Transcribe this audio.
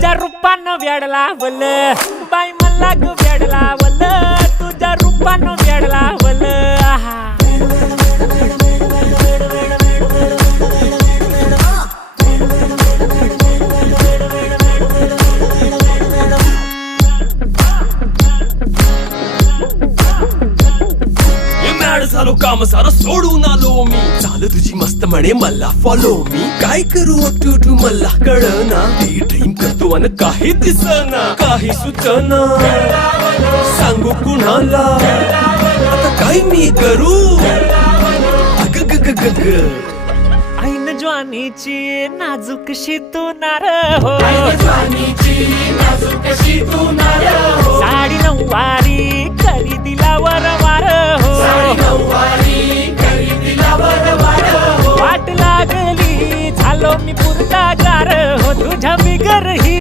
तुझ्या रूपानं वेड लावल बाई मला ग वेड लावल तुझ्या रूपानं वेड लावल आहा झालो काम सारं सोडून आलो मी चाल तुझी मस्त म्हणे मला फॉलो मी काय करू टू मला कळना ती ड्रीम करतो अन काही दिसना काही सुचना सांगू कुणाला आता काय मी करू अग ग ग ग ग ऐन ज्वानीची नाजूकशी तू नार हो साडी नऊवारी करी दिला वरवार हो वाट लागली झालो मी पुरता गार हो तुझ्या बिगर ही